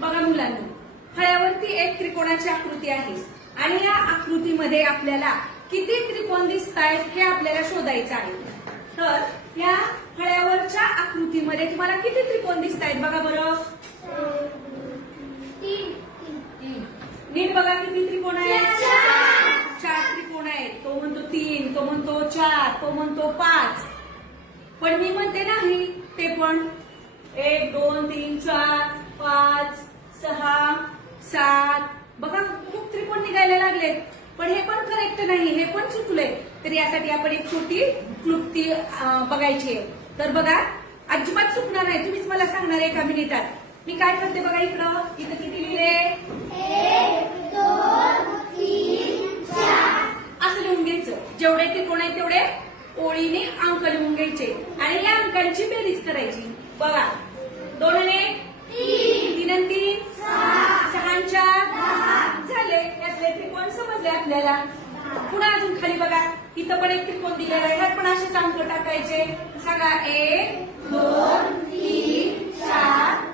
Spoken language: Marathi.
बघा मुलांनो, फळ्यावरती एक त्रिकोणाची आकृती आहे आणि या आकृतीमध्ये आपल्याला किती त्रिकोण दिसत आहेत हे आपल्याला शोधायचं आहे. तर या फळ्यावरच्या आकृतीमध्ये तुम्हाला किती त्रिकोण दिसत आहेत बघा बरं. नीट बघा किती त्रिकोण आहेत. 4 त्रिकोण आहेत. तो म्हणतो 3, तो म्हणतो 4, तो म्हणतो 5. पण मी म्हणते नाही ते पण 1 2 3 4 5 6 7. बघा खूप त्रिकोण निघायला लागलेत. पण हे पण करेक्ट नाही, हे पण चुकलंय. तर यासाठी आपण एक छोटी क्लुप्ती बघायची आहे. तर बघा अजिबात चुकणार नाही, तुम्हीच मला सांगणार एका मिनिटात. मी काय करते बघा, इथं किती लिहिले 1 2 3 4 असं लिहून घ्यायचं. जेवढे त्रिकोण आहेत तेवढे ओळीने अंक लिहून घ्यायचे आणि या अंकांची बेरीज करायची. बघा 2 ने 3 आणि 3 6 10 झाले. यातले त्रिकोण समजले आपल्याला. पुन्हा अजून खाली बघा, इथं पण एक त्रिकोण दिलेला आहे. ह्यात पण असेच अंक टाकायचे. सांगा 1 2 3 4